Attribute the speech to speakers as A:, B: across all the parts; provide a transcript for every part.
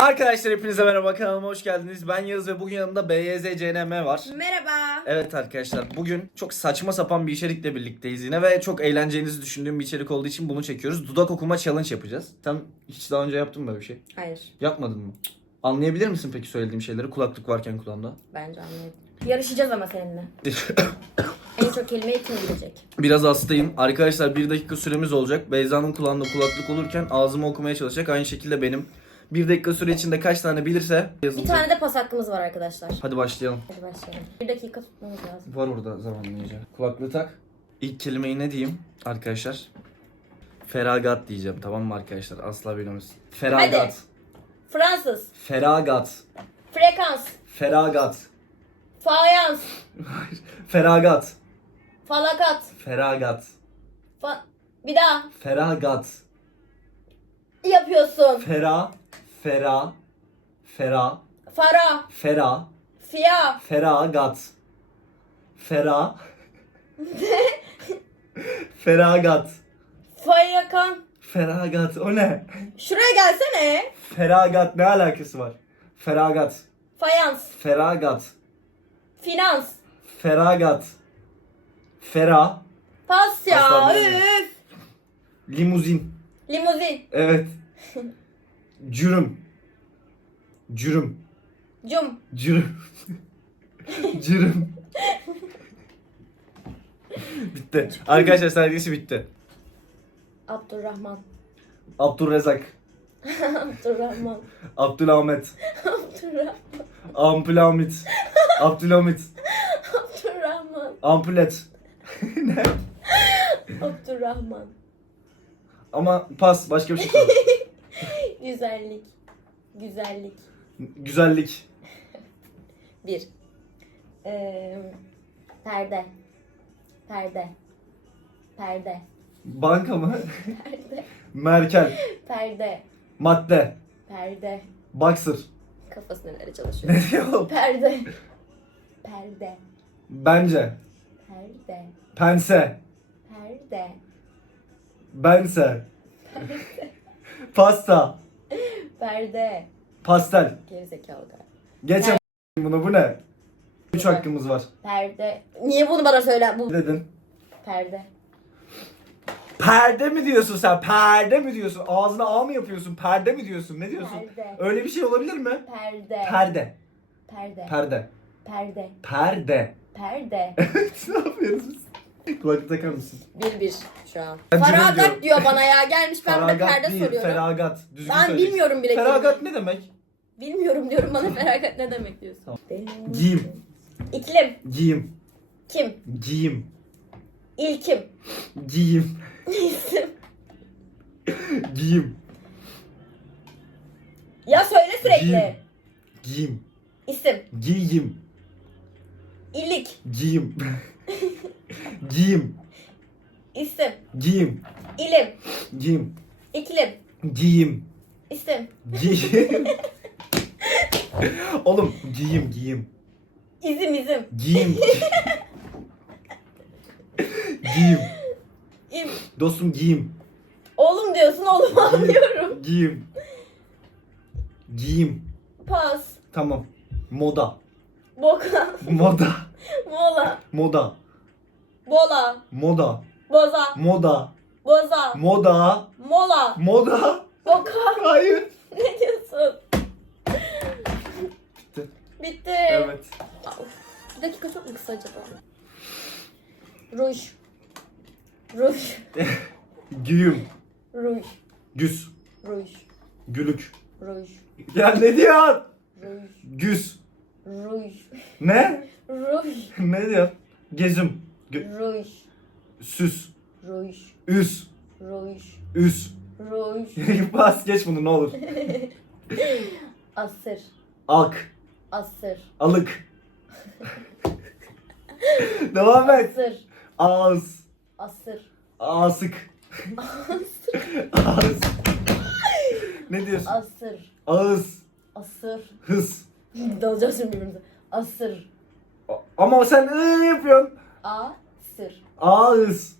A: Arkadaşlar hepinize merhaba kanalıma hoş geldiniz. Ben Yağız ve bugün yanımda BYZ CNM var.
B: Merhaba.
A: Evet arkadaşlar bugün çok saçma sapan bir içerikle birlikteyiz yine ve çok eğleneceğinizi düşündüğüm bir içerik olduğu için bunu çekiyoruz. Dudak okuma challenge yapacağız. Sen hiç daha önce yaptın mı böyle bir şey?
B: Hayır.
A: Yapmadın mı? Anlayabilir misin peki söylediğim şeyleri kulaklık varken kulağında?
B: Bence anladım. Yarışacağız ama seninle. En çok kelimeyi kim bilecek?
A: Biraz hastayım. Arkadaşlar bir dakika süremiz olacak. Beyza'nın kulağında kulaklık olurken ağzımı okumaya çalışacak. Aynı şekilde benim. Bir dakika süre içinde kaç tane bilirse
B: Bir
A: yazılacak.
B: tane de pas hakkımız var arkadaşlar.
A: Hadi başlayalım.
B: Hadi başlayalım. Bir dakika tutmamız lazım.
A: Var orada zamanlayıcı. Kulaklığı tak. İlk kelimeyi ne diyeyim arkadaşlar? Feragat diyeceğim tamam mı arkadaşlar? Asla bilemez. Feragat.
B: Hadi. Fransız.
A: Feragat.
B: Frekans.
A: Feragat.
B: Fayans.
A: Feragat.
B: Falakat.
A: Feragat.
B: Fa... Bir daha.
A: Feragat.
B: Yapıyorsun.
A: Fera. Fera. Fera.
B: Fara.
A: Fera.
B: Fiya.
A: Feragat. Fera. Feragat.
B: Fayakan.
A: Feragat. O ne?
B: Şuraya gelsene.
A: Feragat ne alakası var? Feragat.
B: Fayans.
A: Feragat.
B: Finans.
A: Feragat. Fera.
B: Pas ya.
A: Asla bilemem.
B: Üf.
A: Limuzin.
B: Limuzin.
A: Evet. Cürüm. Cürüm.
B: Cum.
A: Cürüm. Cürüm. bitti. Arkadaşlar sergisi bitti.
B: Abdurrahman.
A: Abdurrezak.
B: Abdurrahman.
A: Abdülahmet.
B: Abdurrahman.
A: Ampulamit. Abdülhamit.
B: Abdurrahman.
A: Ampulet.
B: Abdurrahman.
A: Ama pas başka bir şey sor.
B: Güzellik. Güzellik.
A: Güzellik.
B: Bir. Ee, perde. Perde. Perde.
A: Banka mı?
B: Perde.
A: Merkel.
B: Perde.
A: Madde.
B: Perde.
A: Boxer.
B: Kafası nereye çalışıyor?
A: Ne diyor?
B: Perde. Perde.
A: Bence.
B: Perde.
A: Pense.
B: Perde.
A: Bense. Pasta.
B: Perde.
A: Pastel.
B: Gerizekalı galiba.
A: Geçen bunu bu ne? 3 hakkımız var.
B: Perde. Niye bunu bana söyle? Bu
A: Ne dedin?
B: perde.
A: Perde mi diyorsun sen? Perde mi diyorsun? Ağzına A mı yapıyorsun? Perde mi diyorsun? Ne diyorsun?
B: Perde.
A: Öyle bir şey olabilir mi?
B: Perde.
A: Perde.
B: Perde.
A: Perde.
B: Perde.
A: Perde.
B: Perde.
A: ne yapıyoruz biz? Kulaklık takar mısın?
B: Bir bir şu an.
A: Ben
B: Feragat diyor bana ya. Gelmiş ben
A: Feragat
B: perde
A: değil,
B: soruyorum.
A: feragat. Düzgün
B: Ben
A: söyle.
B: bilmiyorum bile
A: Feragat ne demek?
B: Bilmiyorum diyorum bana feragat ne demek diyorsun.
A: Tamam. Giyim.
B: İklim.
A: Giyim.
B: Kim?
A: Giyim.
B: İlkim.
A: Giyim.
B: İsim.
A: Giyim.
B: Ya söyle sürekli.
A: Giyim. Giyim.
B: İsim.
A: Giyim.
B: İlik.
A: Giyim. Giyim.
B: İsim.
A: Giyim.
B: İlim.
A: Giyim.
B: İklim.
A: Giyim.
B: İsim.
A: Giyim. Oğlum giyim giyim.
B: İzim izim.
A: Giyim. giyim.
B: İm.
A: Dostum giyim.
B: Oğlum diyorsun oğlum anlıyorum.
A: Giyim. Giyim.
B: Pas.
A: Tamam. Moda.
B: Boka.
A: Moda.
B: Mola.
A: Moda.
B: Bola.
A: Moda.
B: Boza.
A: Moda.
B: Boza.
A: Moda.
B: Mola.
A: Moda.
B: Boka.
A: Hayır.
B: Ne diyorsun?
A: Bitti.
B: Bitti.
A: Evet.
B: Bir dakika çok mu kısa acaba? Ruj. Ruj.
A: Güyüm.
B: Ruj.
A: Güz.
B: Ruj.
A: Gülük.
B: Ruj.
A: Ya ne diyorsun?
B: Ruj.
A: Güz.
B: Ruj.
A: Ne?
B: Ruj.
A: ne diyor? Gezim. Gö-
B: Ruj.
A: süs.
B: Ruj.
A: Üs.
B: Ruj.
A: Üs.
B: Ruj.
A: Bas geç bunu ne olur.
B: Asır.
A: Ak.
B: Asır.
A: Alık. Devam et.
B: Asır.
A: Ağız.
B: Asır.
A: Ağızık. Ağız. ne diyorsun?
B: Asır.
A: Ağız.
B: Asır.
A: Hız.
B: Dalacağız şimdi birbirimize. Asır.
A: A- Ama sen ıı yapıyorsun.
B: Asır.
A: Ağız.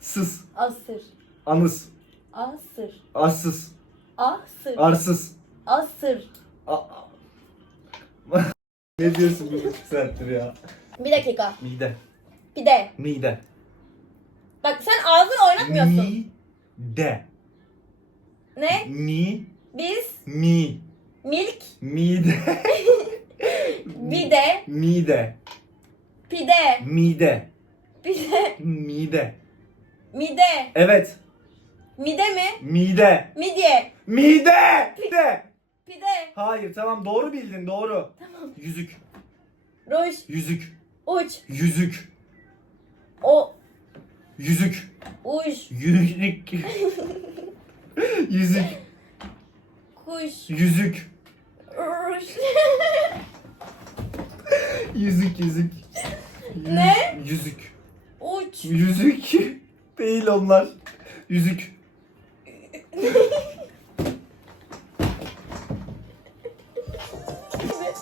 A: Sız.
B: Asır.
A: Anız.
B: Asır.
A: Arsız.
B: Asır.
A: Arsız.
B: Asır.
A: A- ne diyorsun bir buçuk saattir ya?
B: Bir dakika.
A: Mide.
B: Pide.
A: Mide.
B: Bak sen ağzını oynatmıyorsun.
A: Mide.
B: Ne?
A: Mi.
B: Biz
A: Mi.
B: Milk,
A: Mide.
B: bide,
A: Mide.
B: pide,
A: Mide.
B: pide,
A: Mide.
B: mide.
A: Evet.
B: Mide mi?
A: Mide.
B: Midye.
A: Mide. Mide.
B: Pide.
A: Hayır tamam doğru bildin doğru. Tamam. Yüzük.
B: Ruj.
A: Yüzük.
B: Uç.
A: Yüzük.
B: O.
A: Yüzük.
B: Uç.
A: Yüzük. Yüzük.
B: Kuş.
A: Yüzük. Yüzük yüzük. Yüz-
B: Ne?
A: Yüzük.
B: Uç.
A: Yüzük. Değil onlar. Yüzük.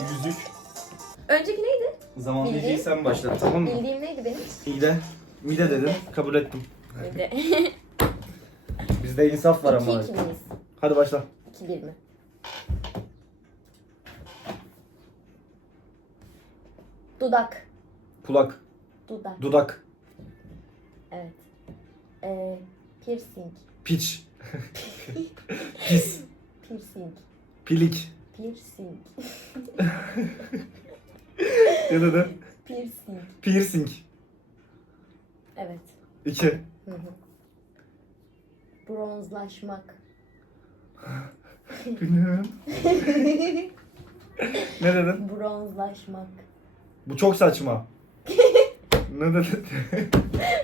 A: Yüzük.
B: Önceki neydi?
A: Zaman
B: Bildiğin-
A: bildiği sen başla tamam mı?
B: Bildiğim neydi benim?
A: Mide. Mide dedim. Kabul ettim.
B: Mide.
A: Bizde insaf var ama.
B: 2 2 miyiz?
A: Hadi başla.
B: 2 1 mi? Dudak.
A: Kulak.
B: Dudak.
A: Dudak.
B: Evet. Ee, piercing.
A: Piç. Pis.
B: Piercing.
A: Pilik.
B: Piercing.
A: Ne dedi?
B: Piercing.
A: Piercing.
B: Evet.
A: İki.
B: Hı hı. Bronzlaşmak.
A: Bilmiyorum. ne dedin?
B: Bronzlaşmak.
A: Bu çok saçma. ne dedin?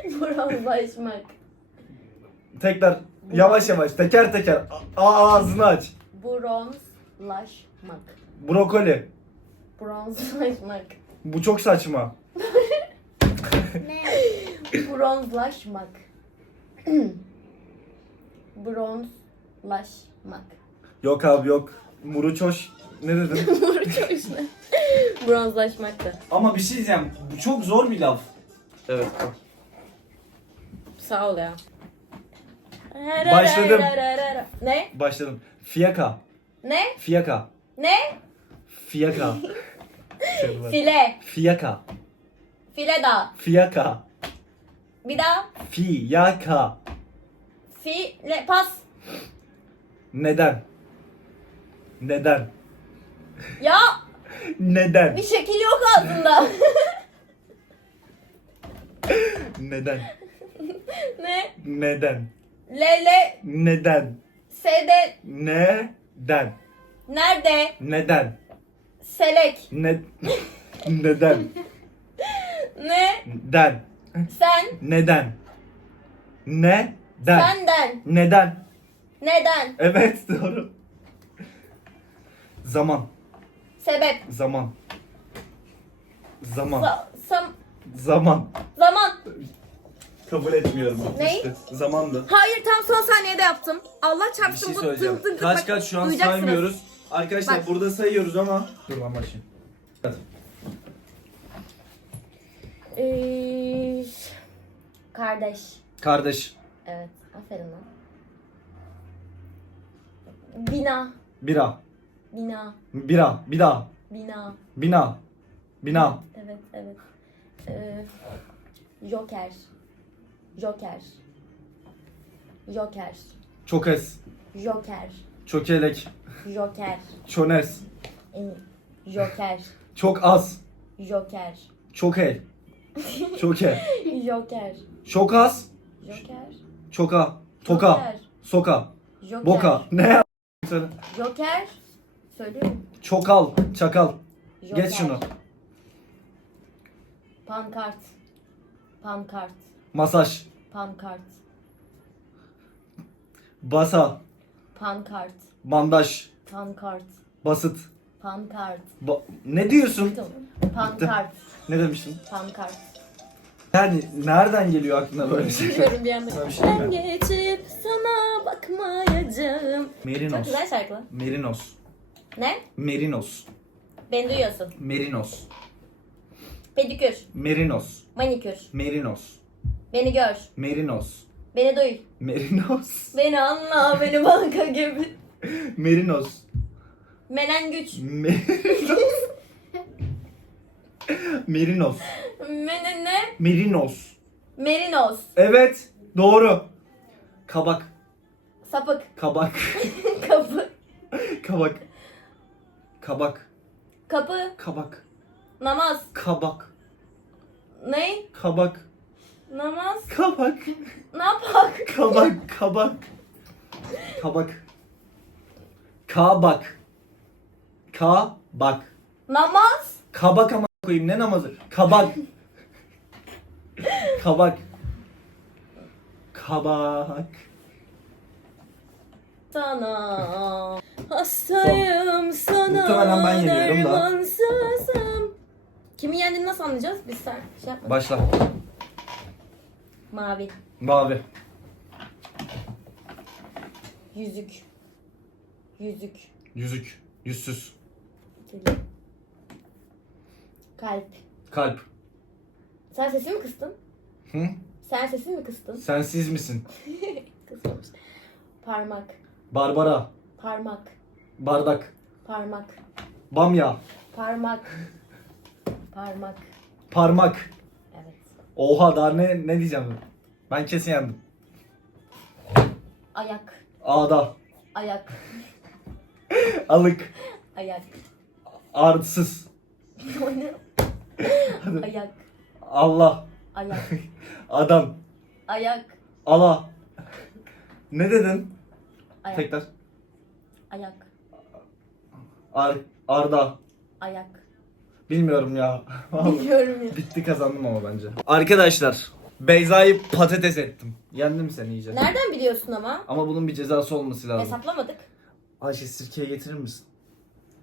B: Bronzlaşmak.
A: Tekrar yavaş yavaş teker teker A- ağzını aç.
B: Bronzlaşmak.
A: Brokoli.
B: Bronzlaşmak.
A: Bu çok saçma.
B: Bronzlaşmak. Bronzlaşmak.
A: Yok abi yok. Muruçoş. Ne dedin?
B: Bronzlaşmaktı.
A: Ama bir şey diyeceğim. Bu çok zor bir laf. Evet.
B: Sağ ol ya.
A: Başladım.
B: Ne?
A: Başladım. Fiyaka.
B: Ne?
A: Fiyaka.
B: Ne?
A: Fiyaka.
B: File.
A: Fiyaka.
B: File da.
A: Fiyaka.
B: Bir daha.
A: Fiyaka.
B: File. Pas.
A: Neden? Neden?
B: Ya
A: Neden?
B: bir şekil yok ağzında.
A: Neden?
B: ne?
A: Neden?
B: Lele.
A: Neden?
B: Sede.
A: Neden?
B: Nerede?
A: Neden?
B: Selek.
A: Ne neden?
B: Ne?
A: Den.
B: Sen.
A: Neden? Ne? Den.
B: Senden.
A: Neden?
B: Neden?
A: Evet doğru. Zaman.
B: Sebep.
A: Zaman. Zaman.
B: Za- sam-
A: Zaman.
B: zaman.
A: Kabul etmiyorum.
B: Ne?
A: İşte zamandı.
B: Hayır tam son saniyede yaptım. Allah
A: Bir
B: çarpsın
A: şey
B: bu
A: söyleyeceğim.
B: tın tın tın.
A: Kaç
B: Bak,
A: kaç şu an
B: duyacaksınız.
A: saymıyoruz. Arkadaşlar
B: Bak.
A: burada sayıyoruz ama. Dur ben başlayayım. Hadi.
B: Ee, kardeş.
A: Kardeş.
B: Evet. Aferin lan. Bina.
A: Bira.
B: Bina.
A: Bira. Bira.
B: Bina.
A: Bina. Bina.
B: Evet evet. Ee, Joker. Joker. Joker.
A: Çokes.
B: Joker.
A: Çökelek.
B: Joker.
A: Çönes.
B: Ee, Joker.
A: Çok az.
B: Joker.
A: Çok el. Çok el.
B: Joker.
A: Çok az.
B: Joker.
A: Çoka. Toka.
B: Joker.
A: Soka.
B: Joker.
A: Boka. Ne ya?
B: Joker. Söylüyorum.
A: Çokal. Çakal.
B: Joker.
A: Geç şunu.
B: Pankart. Pankart.
A: Masaj.
B: Pankart.
A: Basa.
B: Pankart.
A: Bandaj.
B: Pankart.
A: Basıt.
B: Pankart.
A: Ba- ne diyorsun?
B: Pankart.
A: Ne demiştin?
B: Pankart.
A: Yani nereden geliyor aklına böyle şeyler?
B: Biliyorum bir anda.
A: Bir şey
B: Ben geçip sana bakmayacağım. Çok
A: Merinos.
B: güzel şarkı.
A: Merinos.
B: Ne?
A: Merinos.
B: Beni duyuyorsun.
A: Merinos.
B: Pedikür.
A: Merinos.
B: Manikür.
A: Merinos.
B: Beni gör.
A: Merinos.
B: Beni duy.
A: Merinos.
B: Beni anla. Beni banka gibi.
A: Merinos.
B: Menen güç.
A: Merinos. Merinos.
B: Menen ne?
A: Merinos.
B: Merinos.
A: Evet. Doğru. Kabak.
B: Sapık.
A: Kabak.
B: Kapı.
A: Kabak. Kabak.
B: Kapı.
A: Kabak.
B: Namaz.
A: Kabak.
B: Ne?
A: Kabak.
B: Namaz.
A: Kabak.
B: Ne yapak?
A: Kabak. Kabak. Kabak. Kabak. Kabak.
B: Namaz.
A: Kabak ama koyayım ne namazı? Kabak. Kabak. Kabak.
B: Sana hastayım sana
A: Muhtemelen ben yeniyorum da.
B: dermansızım. Kimi yendiğini nasıl anlayacağız? Biz sen şey yapma.
A: Başla.
B: Mavi.
A: Mavi.
B: Yüzük. Yüzük.
A: Yüzük. Yüzsüz.
B: Kalp.
A: Kalp.
B: Sen sesini mi kıstın?
A: Hı?
B: Sen sesini mi kıstın?
A: Sensiz misin?
B: Kısmamış. Parmak.
A: Barbara.
B: Parmak.
A: Bardak.
B: Parmak.
A: Bamya.
B: Parmak. Parmak.
A: Parmak.
B: Evet.
A: Oha daha ne ne diyeceğim? Ben kesin yendim.
B: Ayak.
A: Ağda.
B: Ayak.
A: Alık.
B: Ayak. Ne? Ayak.
A: Allah.
B: Ayak.
A: Adam.
B: Ayak.
A: Allah. Ne dedin?
B: Ayak.
A: Tekrar.
B: Ayak.
A: Ar Arda.
B: Ayak.
A: Bilmiyorum ya.
B: Biliyorum ya.
A: Bitti kazandım ama bence. Arkadaşlar Beyza'yı patates ettim. Yendim seni iyice.
B: Nereden biliyorsun ama?
A: Ama bunun bir cezası olması lazım.
B: Hesaplamadık.
A: Ayşe sirkeye getirir misin?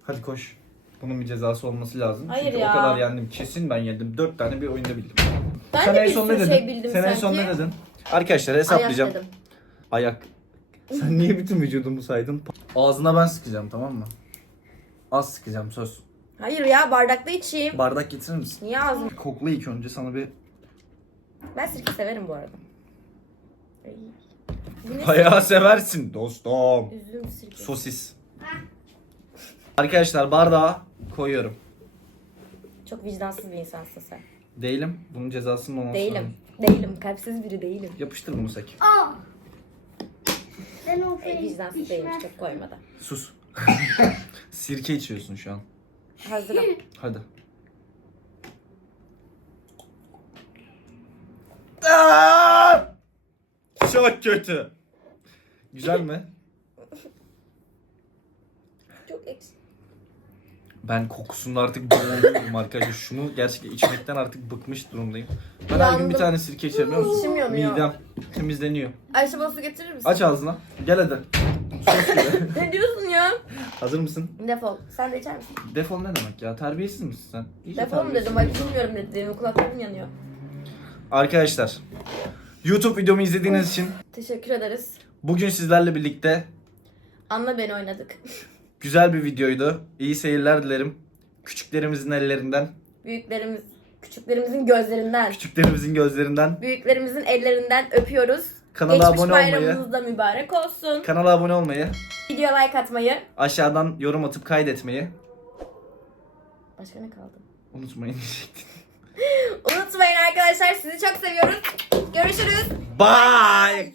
A: Hadi koş. Bunun bir cezası olması lazım.
B: Hayır
A: Çünkü
B: ya.
A: o kadar yendim. Kesin ben yendim. Dört tane bir oyunda bildim.
B: Ben
A: Sen
B: de
A: en
B: bir
A: son ne
B: sürü
A: dedin?
B: şey bildim
A: Sen en son
B: sanki.
A: ne dedin? Arkadaşlar hesaplayacağım.
B: Ayak dedim.
A: Ayak. Sen niye bütün vücudumu saydın? Ağzına ben sıkacağım tamam mı? Az sıkacağım söz.
B: Hayır ya bardakta içeyim.
A: Bardak getirir misin?
B: Niye ağzım?
A: Kokla ilk önce sana bir
B: Ben sirke severim bu arada. Ay. Bu ne
A: Bayağı seversin dostum.
B: Üzüm sirke.
A: Sosis. Arkadaşlar bardağa koyuyorum.
B: Çok vicdansız bir insansın sen.
A: Değilim. Bunun cezasının olması
B: Değilim.
A: lazım.
B: Değilim. Kalpsiz biri değilim.
A: Yapıştır bunu sek.
C: Aa. Ben o
B: E, vicdansız değilim. Çok koymadan.
A: Sus. Sirke içiyorsun şu an.
B: Hazırım.
A: Hadi. Aa! Çok kötü. Güzel mi?
B: Çok ekşi.
A: Ben kokusunda artık boğuluyorum arkadaşlar. Şunu gerçekten içmekten artık bıkmış durumdayım. Ben her gün bir
B: Yandım.
A: tane sirke içerim biliyor musun?
B: İçim yanıyor.
A: Midem temizleniyor.
B: Ayşe bana su getirir misin?
A: Aç ağzını. Gel hadi.
B: Ne diyorsun ya?
A: Hazır mısın?
B: Defol. Sen de içer misin?
A: Defol ne demek ya? Terbiyesiz misin sen? İyice
B: Defol mu dedim. Ay bilmiyorum dediğimi. Kulaklarım yanıyor.
A: Arkadaşlar. YouTube videomu izlediğiniz için
B: Teşekkür ederiz.
A: bugün sizlerle birlikte
B: Anla beni oynadık.
A: güzel bir videoydu. İyi seyirler dilerim. Küçüklerimizin ellerinden,
B: Büyüklerimiz, küçüklerimizin gözlerinden,
A: küçüklerimizin gözlerinden.
B: büyüklerimizin ellerinden öpüyoruz.
A: Kanala
B: Geçmiş
A: abone olmayı,
B: bayramınız da mübarek olsun.
A: kanala abone olmayı,
B: Video like atmayı.
A: aşağıdan yorum atıp kaydetmeyi
B: Başka ne kaldı?
A: unutmayın diyecektim.
B: Unutmayın arkadaşlar sizi çok seviyoruz. Görüşürüz.
A: Bye.